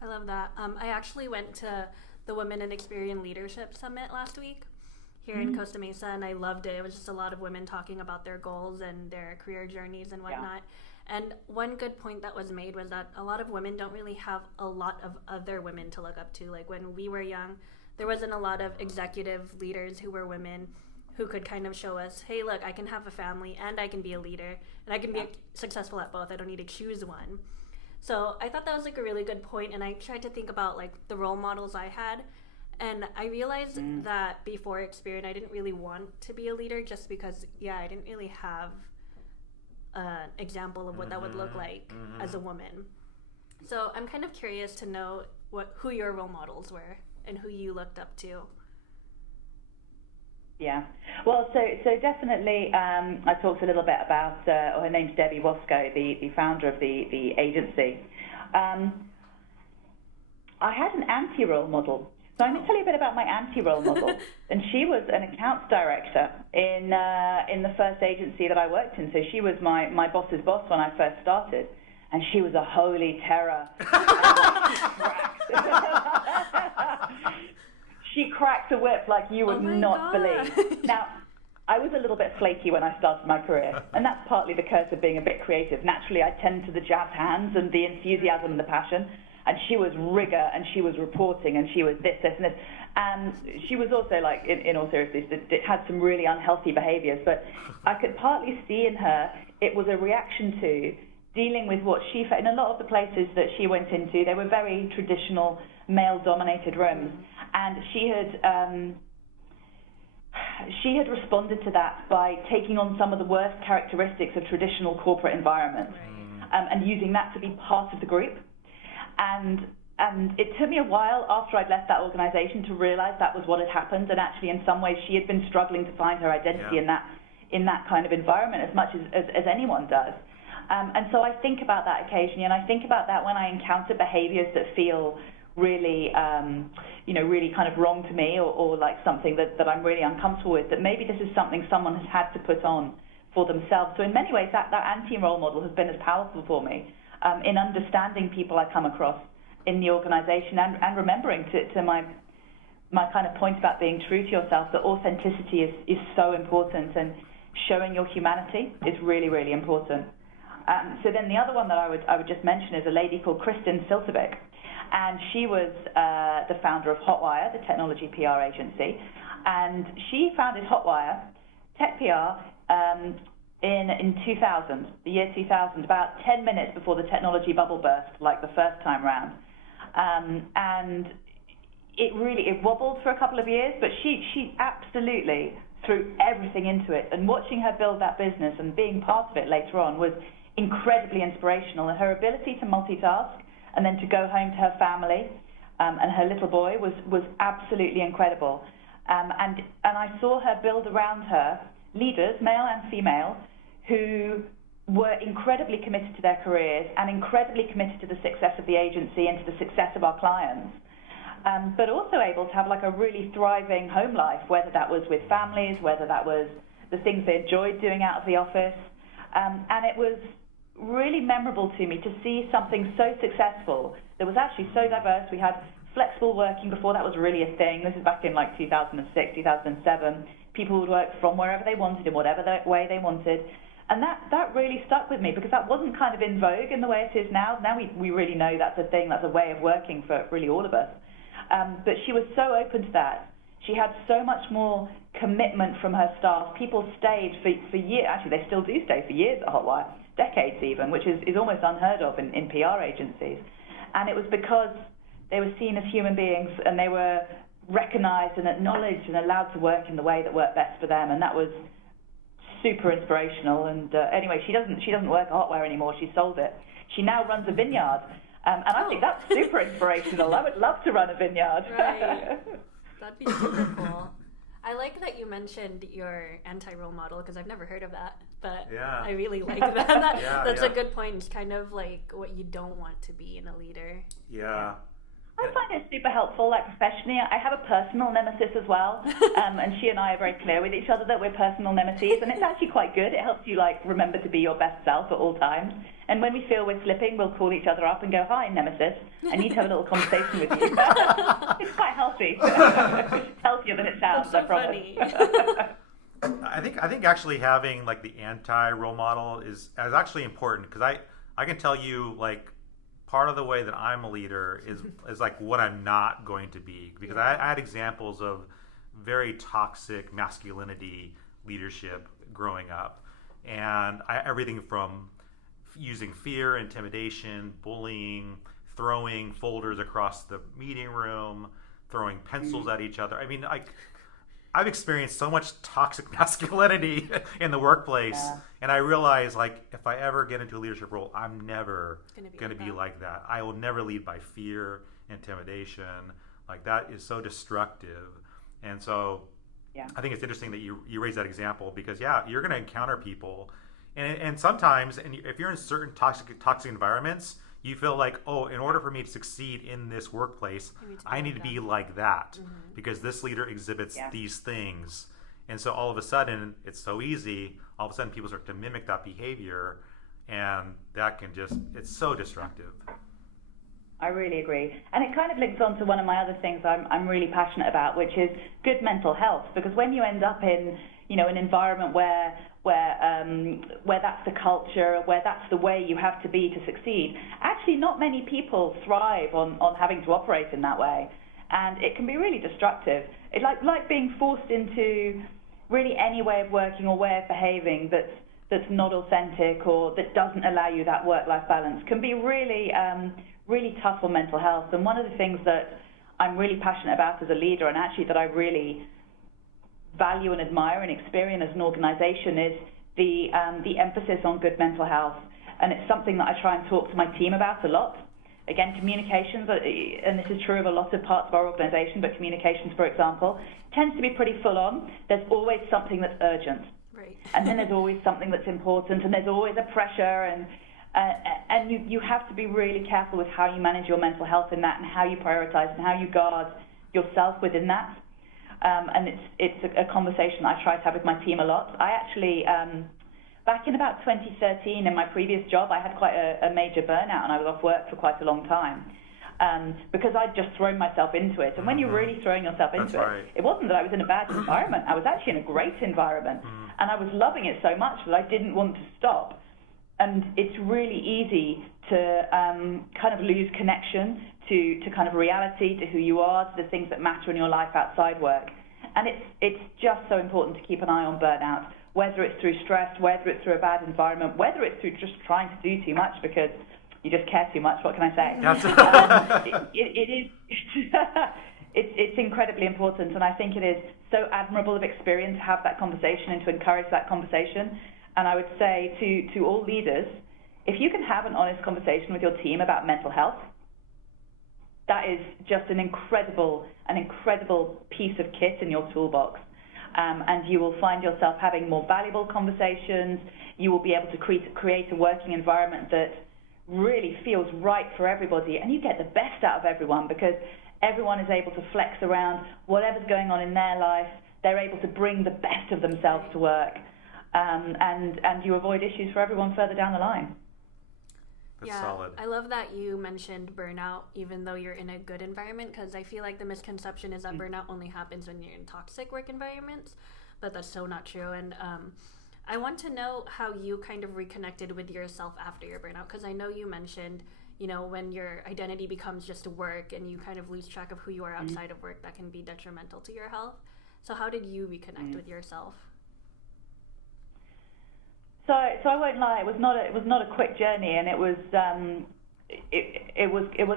I love that. I actually went to the Women in Experian Leadership Summit last week here in Costa Mesa, and I loved it. It was just a lot of women talking about their goals and their career journeys and whatnot. Yeah. And one good point that was made was that a lot of women don't really have a lot of other women to look up to. Like when we were young, there wasn't a lot of executive leaders who were women who could kind of show us, hey, look, I can have a family and I can be a leader and I can be successful at both. I don't need to choose one. So I thought that was like a really good point, and I tried to think about like the role models I had, and I realized that before Experian I didn't really want to be a leader just because I didn't really have an example of what that would look like as a woman. So I'm kind of curious to know who your role models were and who you looked up to. Yeah, well, so definitely, I talked a little bit about, her name's Debbie Wasco, the founder of the agency. I had an anti-role model. So I'm going to tell you a bit about my anti-role model. And she was an accounts director in the first agency that I worked in. So she was my boss's boss when I first started. And she was a holy terror. She cracked a whip like you would not believe. Now, I was a little bit flaky when I started my career, and that's partly the curse of being a bit creative. Naturally, I tend to the jabbed hands and the enthusiasm and the passion, and she was rigor, and she was reporting, and she was this, and this. And she was also, like, in all seriousness, it had some really unhealthy behaviors, but I could partly see in her it was a reaction to dealing with what she felt. In a lot of the places that she went into, they were very traditional, male-dominated rooms. And she had responded to that by taking on some of the worst characteristics of traditional corporate environments, and using that to be part of the group. And it took me a while after I'd left that organization to realize that was what had happened. And actually, in some ways, she had been struggling to find her identity in that kind of environment as much as anyone does. And so I think about that occasionally, and I think about that when I encounter behaviors that feel really, really kind of wrong to me, or like something that I'm really uncomfortable with, that maybe this is something someone has had to put on for themselves. So in many ways, that anti-role model has been as powerful for me in understanding people I come across in the organization, and remembering to my kind of point about being true to yourself, that authenticity is so important, and showing your humanity is really, really important. So then the other one that I would just mention is a lady called Kristen Siltovic. And she was the founder of Hotwire, the technology PR agency. And she founded Hotwire, tech PR, in 2000, the year 2000, about 10 minutes before the technology bubble burst, like the first time round. And it wobbled for a couple of years, but she absolutely threw everything into it. And watching her build that business and being part of it later on was incredibly inspirational. And her ability to multitask and then to go home to her family and her little boy was absolutely incredible. And I saw her build around her leaders, male and female, who were incredibly committed to their careers and incredibly committed to the success of the agency and to the success of our clients, but also able to have like a really thriving home life, whether that was with families, whether that was the things they enjoyed doing out of the office. And it was really memorable to me to see something so successful that was actually so diverse. We had flexible working before that was really a thing. This is back in like 2006, 2007. People would work from wherever they wanted in whatever way they wanted. And that really stuck with me, because that wasn't kind of in vogue in the way it is now. Now we really know that's a thing, that's a way of working for really all of us. But she was so open to that. She had so much more commitment from her staff. People stayed for years. Actually, they still do stay for years at Hotwire, decades even, which is almost unheard of in PR agencies. And it was because they were seen as human beings, and they were recognized and acknowledged and allowed to work in the way that worked best for them. And that was super inspirational. And anyway, she doesn't work at Hotwire anymore. She sold it. She now runs a vineyard. And I think that's super inspirational. I would love to run a vineyard. Right. That'd be super cool. I like that you mentioned your anti-role model because I've never heard of that, but I really like that. That's a good point. It's kind of like what you don't want to be in a leader. Yeah. I find it super helpful, like professionally. I have a personal nemesis as well, and she and I are very clear with each other that we're personal nemesis, and it's actually quite good. It helps you like remember to be your best self at all times. And when we feel we're slipping, we'll call each other up and go, "Hi, nemesis, I need to have a little conversation with you." It's quite healthy. It's healthier than it sounds. That's so I promise. I think actually having like the anti-role model is actually important because I can tell you like part of the way that I'm a leader is like what I'm not going to be because I had examples of very toxic masculinity leadership growing up, and everything from using fear, intimidation, bullying, throwing folders across the meeting room, throwing pencils at each other. I mean, I've experienced so much toxic masculinity in the workplace, and I realize like if I ever get into a leadership role, I'm never going to be like that. I will never lead by fear, intimidation. Like that is so destructive. And so I think it's interesting that you raise that example because you're going to encounter people, and sometimes, and if you're in certain toxic environments, you feel like, oh, in order for me to succeed in this workplace, I need to be like that because this leader exhibits these things. And so all of a sudden, it's so easy. All of a sudden, people start to mimic that behavior, and that can it's so destructive. I really agree. And it kind of links on to one of my other things I'm really passionate about, which is good mental health. Because when you end up in, an environment where that's the culture, where that's the way you have to be to succeed, actually not many people thrive on having to operate in that way. And it can be really destructive. It's like being forced into really any way of working or way of behaving that's not authentic or that doesn't allow you that work-life balance can be really, really tough on mental health. And one of the things that I'm really passionate about as a leader, and actually that I really value and admire in Experian as an organization, is the emphasis on good mental health. And it's something that I try and talk to my team about a lot. Again, communications, and this is true of a lot of parts of our organization, but communications, for example, tends to be pretty full on. There's always something that's urgent. Right. And then there's always something that's important, and there's always a pressure, and you have to be really careful with how you manage your mental health in that, and how you prioritize and how you guard yourself within that. And it's a conversation I try to have with my team a lot. I actually, back in about 2013, in my previous job, I had quite a major burnout, and I was off work for quite a long time because I'd just thrown myself into it. And when you're really throwing yourself into it wasn't that I was in a bad environment. I was actually in a great environment, and I was loving it so much that I didn't want to stop. And it's really easy to kind of lose connection to kind of reality, to who you are, to the things that matter in your life outside work. And it's just so important to keep an eye on burnout, whether it's through stress, whether it's through a bad environment, whether it's through just trying to do too much because you just care too much. What can I say? It is. It's incredibly important, and I think it is so admirable of Experian to have that conversation and to encourage that conversation. And I would say to all leaders, if you can have an honest conversation with your team about mental health, that is just an incredible piece of kit in your toolbox. And you will find yourself having more valuable conversations. You will be able to create a working environment that really feels right for everybody, and you get the best out of everyone because everyone is able to flex around whatever's going on in their life. They're able to bring the best of themselves to work, and you avoid issues for everyone further down the line. That's solid. I love that you mentioned burnout even though you're in a good environment, because I feel like the misconception is that burnout only happens when you're in toxic work environments, but that's so not true. And I want to know how you kind of reconnected with yourself after your burnout, because I know you mentioned, when your identity becomes just work and you kind of lose track of who you are outside of work, that can be detrimental to your health. So how did you reconnect with yourself? So I won't lie. It was not a quick journey, and it was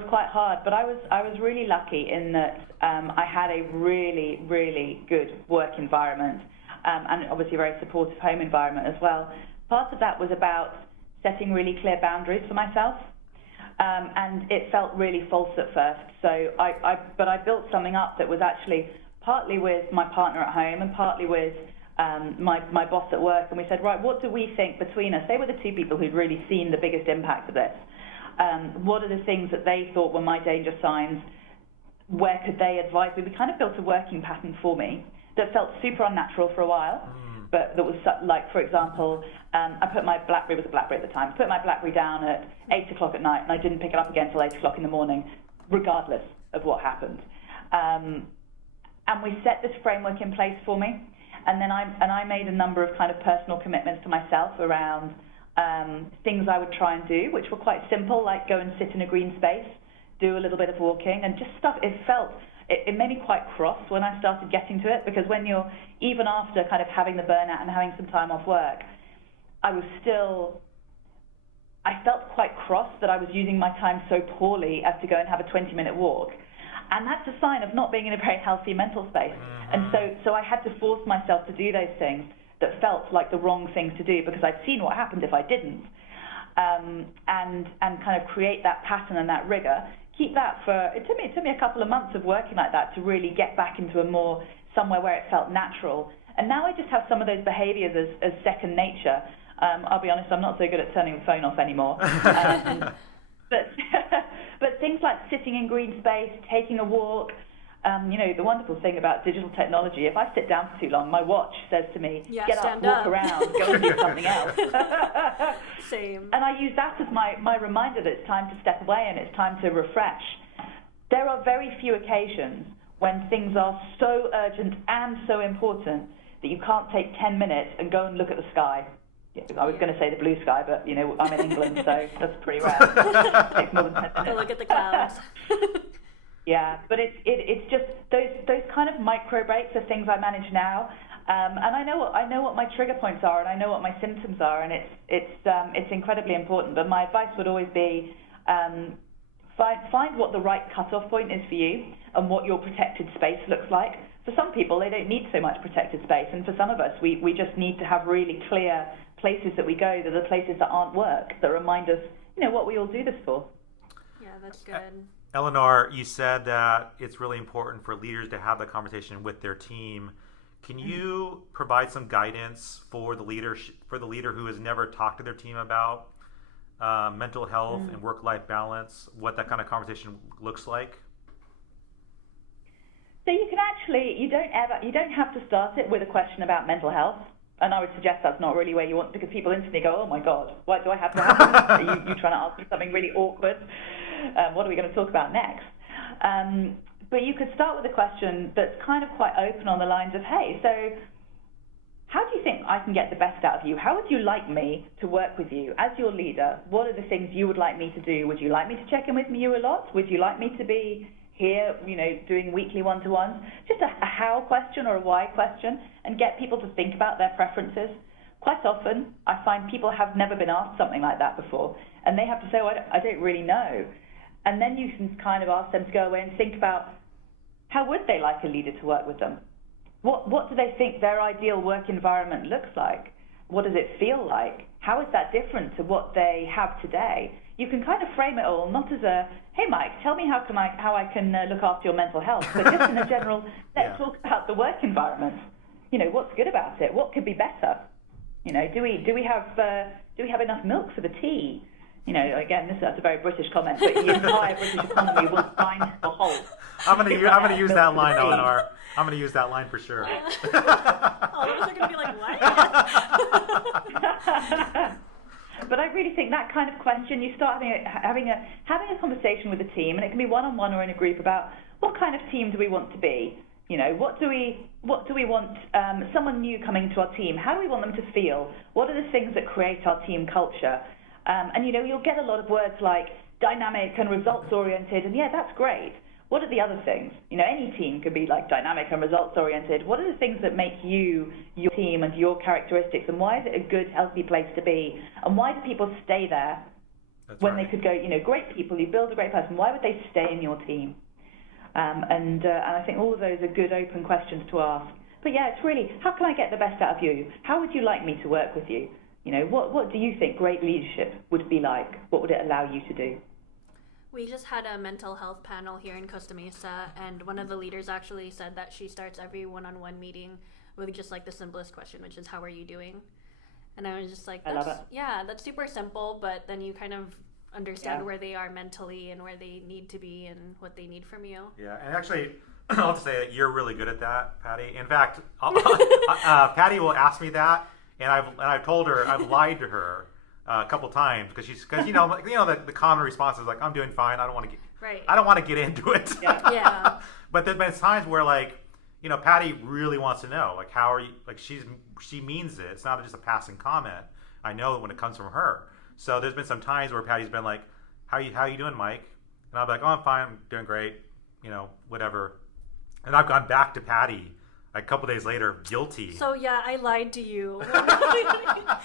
quite hard. But I was really lucky in that I had a really, really good work environment, and obviously a very supportive home environment as well. Part of that was about setting really clear boundaries for myself, and it felt really false at first. So I built something up that was actually partly with my partner at home and partly with my boss at work, and we said, right, what do we think between us? They were the two people who'd really seen the biggest impact of this. What are the things that they thought were my danger signs? Where could they advise me? We kind of built a working pattern for me that felt super unnatural for a while, but that was like, for example, I put my BlackBerry, it was a BlackBerry at the time, put my BlackBerry down at 8 o'clock at night, and I didn't pick it up again until 8 o'clock in the morning, regardless of what happened. And we set this framework in place for me, and then I made a number of kind of personal commitments to myself around things I would try and do, which were quite simple, like go and sit in a green space, do a little bit of walking, and just stuff. It made me quite cross when I started getting to it, because when you're, even after kind of having the burnout and having some time off work, I felt quite cross that I was using my time so poorly as to go and have a 20-minute walk. And that's a sign of not being in a very healthy mental space. And so I had to force myself to do those things that felt like the wrong things to do, because I'd seen what happened if I didn't. And kind of create that pattern and that rigor. Keep that it took me a couple of months of working like that to really get back into somewhere where it felt natural. And now I just have some of those behaviors as second nature. I'll be honest, I'm not so good at turning the phone off anymore. But things like sitting in green space, taking a walk, the wonderful thing about digital technology, if I sit down for too long, my watch says to me, get up, walk around, go and do something else. Same. And I use that as my reminder that it's time to step away and it's time to refresh. There are very few occasions when things are so urgent and so important that you can't take 10 minutes and go and look at the sky. I was going to say the blue sky, but, I'm in England, so that's pretty rare. It takes more than 10 minutes. Go look at the clouds. Yeah, but it's just those kind of micro breaks are things I manage now, and I know what my trigger points are, and I know what my symptoms are, and it's incredibly important. But my advice would always be find what the right cutoff point is for you and what your protected space looks like. For some people, they don't need so much protected space, and for some of us, we just need to have really clear places that we go, that are places that aren't work, that remind us, what we all do this for. Yeah, that's good. Eleanor, you said that it's really important for leaders to have the conversation with their team. Can you provide some guidance for the leader who has never talked to their team about mental health and work-life balance, what that kind of conversation looks like? So you don't have to start it with a question about mental health. And I would suggest that's not really where you want, because people instantly go, oh my God, why do I have to have this? Are you trying to ask me something really awkward? What are we going to talk about next? But you could start with a question that's kind of quite open on the lines of, hey, so how do you think I can get the best out of you? How would you like me to work with you as your leader? What are the things you would like me to do? Would you like me to check in with you a lot? Would you like me to be here, doing weekly one-to-ones? Just a how question or a why question, and get people to think about their preferences. Quite often, I find people have never been asked something like that before, and they have to say, oh, I don't really know. And then you can kind of ask them to go away and think about, how would they like a leader to work with them? What do they think their ideal work environment looks like? What does it feel like? How is that different to what they have today? You can kind of frame it all, not as a, hey, Mike, tell me how I can look after your mental health, but just in a general, let's talk about the work environment. What's good about it? What could be better? Do we have enough milk for the tea? Again, that's a very British comment, but the entire British economy will find the whole. I'm gonna use that line, Eleanor. I'm gonna use that line for sure. All of us are gonna be like, what? But I really think that kind of question, you start having a conversation with the team, and it can be one-on-one or in a group, about what kind of team do we want to be? What do we want? Someone new coming to our team, how do we want them to feel? What are the things that create our team culture? And you'll get a lot of words like dynamic and results oriented, and yeah, that's great. What are the other things? Any team could be like dynamic and results oriented. What are the things that make you, your team, and your characteristics, and why is it a good, healthy place to be? And why do people stay there when they could go, great people, you build a great person, why would they stay in your team? And I think all of those are good open questions to ask. But yeah, it's really, how can I get the best out of you? How would you like me to work with you? What do you think great leadership would be like? What would it allow you to do? We just had a mental health panel here in Costa Mesa, and one of the leaders actually said that she starts every one-on-one meeting with just like the simplest question, which is, how are you doing? And I was just like, I love it. Yeah, that's super simple, but then you kind of understand where they are mentally and where they need to be and what they need from you. Yeah, and actually, I'll have to say that you're really good at that, Patty. In fact, Patty will ask me that, and I've told her, I've lied to her a couple times because the common response is like, I'm doing fine. I don't want to get into it. Yeah. But there's been times where Patty really wants to know, like, how are you? Like, she means it. It's not just a passing comment. I know when it comes from her. So there's been some times where Patty's been like, how you doing, Mike? And I'll be like, oh, I'm fine. I'm doing great. Whatever. And I've gone back to Patty a couple days later, guilty. So yeah, I lied to you. I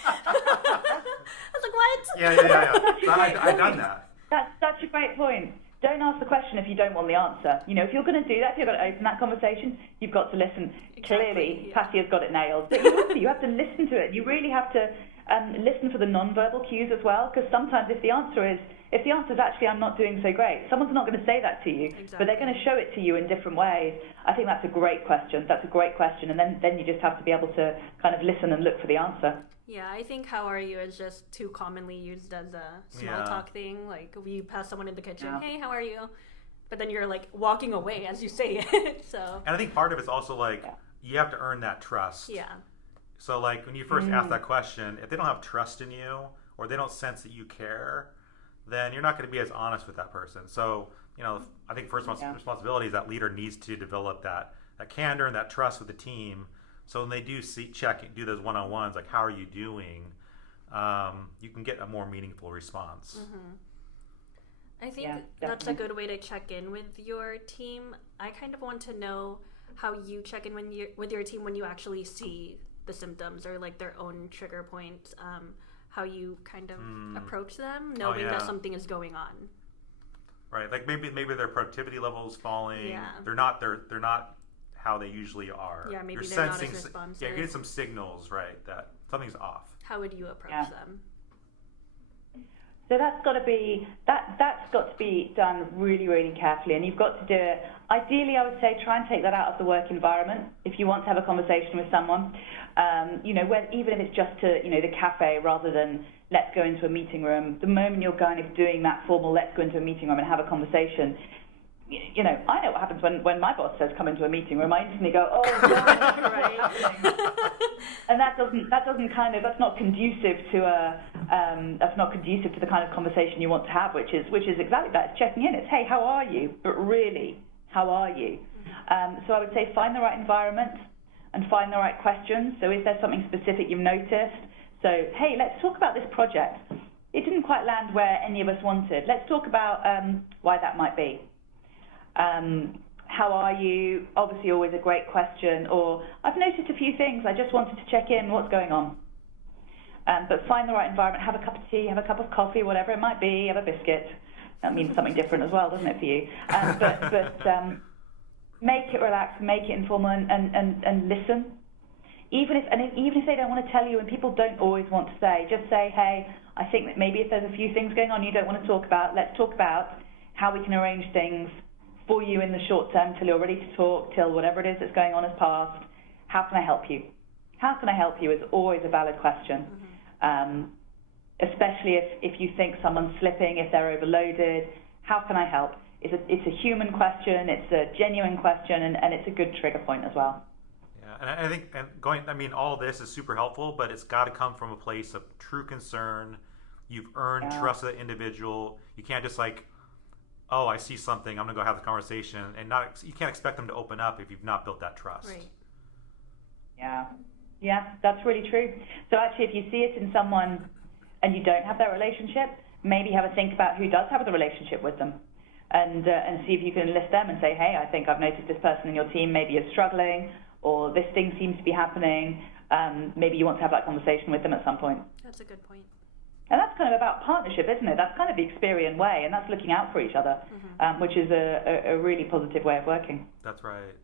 was like, what? Yeah. So I've done that. That's such a great point. Don't ask the question if you don't want the answer. If you're going to do that, if you're going to open that conversation, you've got to listen. Exactly, Clearly, Patty has got it nailed. But you have to listen to it. You really have to listen for the non-verbal cues as well, because sometimes if the answer is actually, I'm not doing so great, someone's not going to say that to you, but they're going to show it to you in different ways. I think that's a great question. And then you just have to be able to kind of listen and look for the answer. Yeah, I think how are you is just too commonly used as a small talk thing. Like, if you pass someone in the kitchen, hey, how are you? But then you're like walking away as you say it. So. And I think part of it's also like you have to earn that trust. Yeah. So like when you first ask that question, if they don't have trust in you or they don't sense that you care, then you're not going to be as honest with that person. So, I think first responsibility is that leader needs to develop that candor and that trust with the team. So when they do do those one-on-ones, like, how are you doing? You can get a more meaningful response. I think that's a good way to check in with your team. I kind of want to know how you check in with your team when you actually see the symptoms or like their own trigger points. How you kind of approach them, knowing that something is going on. Right, like maybe their productivity level is falling. Yeah. They're not how they usually are. Yeah, maybe you're they're sensing, not as responsive. Yeah, you're getting some signals, right, that something's off. How would you approach them? So that's got to be done really, really carefully, and you've got to do it. Ideally, I would say try and take that out of the work environment if you want to have a conversation with someone. Even if it's just to the cafe rather than let's go into a meeting room. The moment you're kind of doing that formal let's go into a meeting room and have a conversation, I know what happens when my boss says come into a meeting room. I instantly go, oh, right. And that's not conducive to the kind of conversation you want to have, which is exactly that. It's checking in. It's, hey, how are you? But really, how are you? So I would say find the right environment and find the right questions. So is there something specific you've noticed? So, hey, let's talk about this project. It didn't quite land where any of us wanted. Let's talk about why that might be. How are you? Obviously always a great question. Or, I've noticed a few things. I just wanted to check in. What's going on? But find the right environment. Have a cup of tea, have a cup of coffee, whatever it might be. Have a biscuit. That means something different as well, doesn't it, for you? But make it relaxed, make it informal, and listen. Even if they don't want to tell you, and people don't always want to say, just say, hey, I think that maybe if there's a few things going on you don't want to talk about, let's talk about how we can arrange things for you in the short term till you're ready to talk, till whatever it is that's going on has passed. How can I help you? How can I help you is always a valid question, especially if you think someone's slipping, if they're overloaded. How can I help? It's a human question, it's a genuine question, and it's a good trigger point as well. Yeah, and I think all of this is super helpful, but it's got to come from a place of true concern. You've earned trust of the individual. You can't just like, oh, I see something, I'm gonna go have the conversation, and you can't expect them to open up if you've not built that trust. Right. Yeah, that's really true. So actually, if you see it in someone and you don't have that relationship, maybe have a think about who does have the relationship with them. And see if you can enlist them and say, hey, I think I've noticed this person in your team maybe is struggling, or this thing seems to be happening. Maybe you want to have that conversation with them at some point. That's a good point. And that's kind of about partnership, isn't it? That's kind of the Experian way, and that's looking out for each other, which is a really positive way of working. That's right.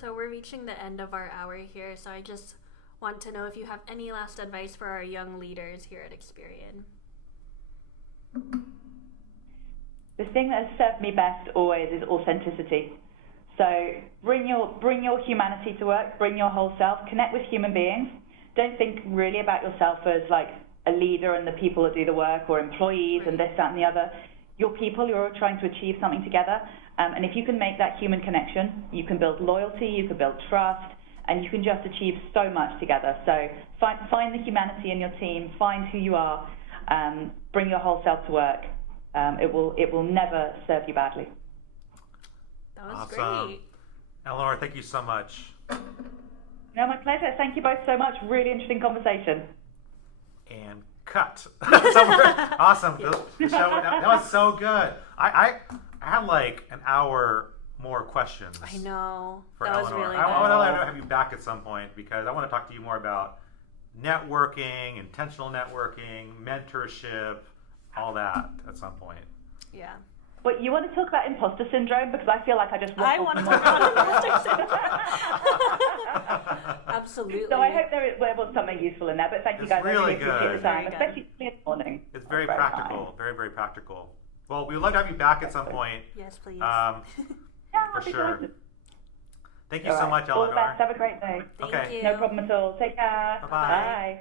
So we're reaching the end of our hour here, so I just want to know if you have any last advice for our young leaders here at Experian. the thing that has served me best always is authenticity. So bring your humanity to work, bring your whole self, connect with human beings. Don't think really about yourself as like a leader and the people that do the work, or employees and this, that, and the other. You're people, you're all trying to achieve something together. And if you can make that human connection, you can build loyalty, you can build trust, and you can just achieve so much together. So find the humanity in your team, find who you are, bring your whole self to work. It will never serve you badly. That was awesome. Great. Eleanor, thank you so much. No, my pleasure. Thank you both so much. Really interesting conversation. And cut. Awesome. The show, that was so good. I had like an hour more questions. I know. For that Eleanor. was really good. I want to have you back at some point because I want to talk to you more about networking, intentional networking, mentorship, all that at some point. Yeah. But you want to talk about imposter syndrome? Because I feel like I just want to talk about imposter syndrome. Absolutely. So I hope there was something useful in there. But thank you guys. Really I really appreciate the time, especially in the morning. It's very practical. Very, very practical. Well, we would love to have you back at some point. Yes, please. For sure. Thank you so much, Eleanor. All the best. Have a great day. Thank you. No problem at all. Take care. Bye-bye. Bye.